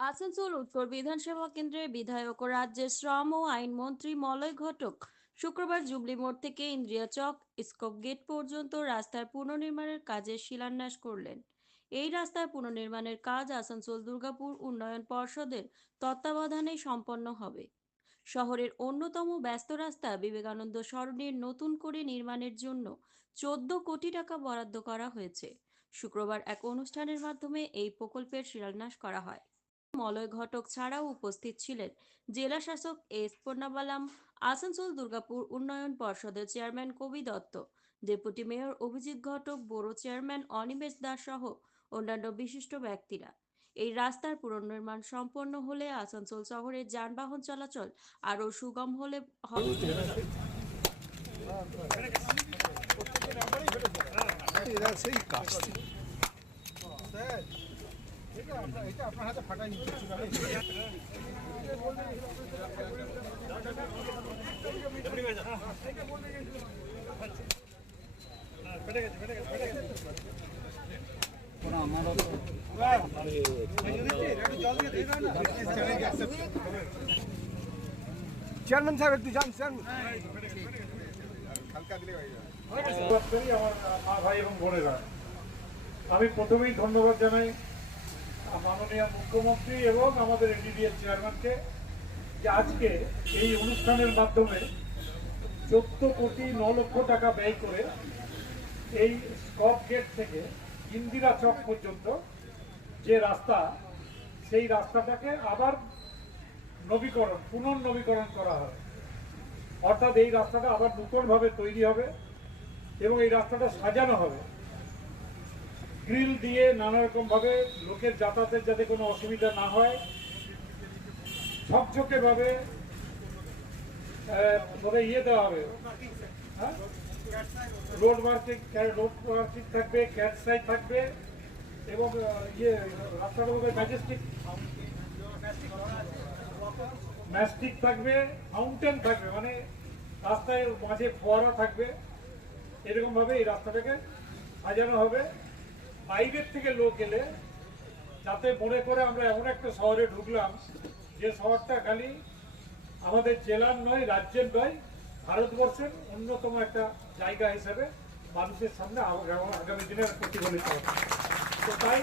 আসানসোল উত্তর বিধানসভা কেন্দ্রের বিধায়ক ও রাজ্যের শ্রম ও আইনমন্ত্রী মলয় ঘটক শুক্রবার জুবলি মোড় থেকে ইন্দ্রিয়া চক, স্কপ গেট পর্যন্ত রাস্তার পুনর্নির্মাণের কাজের শিলান্যাস করলেন। এই রাস্তার পুনর্নির্মাণের কাজ আসানসোল দুর্গাপুর উন্নয়ন পর্ষদের তত্ত্বাবধানে সম্পন্ন হবে। শহরের অন্যতম ব্যস্ত রাস্তা বিবেকানন্দ সরণির নতুন করে নির্মাণের জন্য চোদ্দ কোটি টাকা বরাদ্দ করা হয়েছে। শুক্রবার এক অনুষ্ঠানের মাধ্যমে এই প্রকল্পের শিলান্যাস করা হয়। মলয় ঘটক ছাড়াও উপস্থিত ছিলেন। জেলা শাসক এস পন্নাবালাম আসানসোল দুর্গাপুর উন্নয়ন পর্ষদের chairman Kabi Dutta, deputy mayor Abhijit Ghatak বড় চেয়ারম্যান অনিমেষ দাস সহ অন্যান্য বিশিষ্ট ব্যক্তিরা। এই রাস্তার পুনর্নির্মাণ সম্পন্ন হলে আসানসোল শহরের যানবাহন চলাচল আরও সুগম হলে হবে। চেয়ারম্যান সাহেব একটু যান চেয়ারম্যান আমার ভাই এবং বোনেরা আমি প্রথমেই ধন্যবাদ জানাই মাননীয় মুখ্যমন্ত্রী এবং আমাদের এনডিডিএর চেয়ারম্যানকে যে আজকে এই অনুষ্ঠানের মাধ্যমে চোদ্দ কোটি ন লক্ষ টাকা ব্যয় করে এই স্কপ গেট থেকে ইন্দিরা চক পর্যন্ত যে রাস্তা, সেই রাস্তাটাকে আবার নবীকরণ, পুনর্নবীকরণ করা হয়। অর্থাৎ এই রাস্তাটা আবার নতুনভাবে তৈরি হবে এবং এই রাস্তাটা সাজানো হবে। গ্রিল দিয়ে নানা রকম ভাবে লোকের যাতায়াতের যাতে কোনো অসুবিধা না হয় ঝকঝকে ভাবে তবে ইয়ে দেওয়া হবে। রোড মার্কিং রোড মার্কিং থাকবে ক্যাট সাইড থাকবে, এবং ইয়ে রাস্তার মধ্যে ম্যাজেস্টিক ম্যাস্টিক থাকবে ফাউন্টেন থাকবে মানে রাস্তায় মাঝে ফোয়ারা থাকবে। এরকমভাবে এই রাস্তাটাকে সাজানো হবে। বাইরের থেকে লোক এলে যাতে মনে করে আমরা এমন একটা শহরে ঢুকলাম, যে শহরটা খালি আমাদের জেলার নয়, রাজ্যের নয়, ভারতবর্ষের অন্যতম একটা জায়গা হিসেবে মানুষের সামনে আগামী দিনে প্রতিফলিত হবে। তো তাই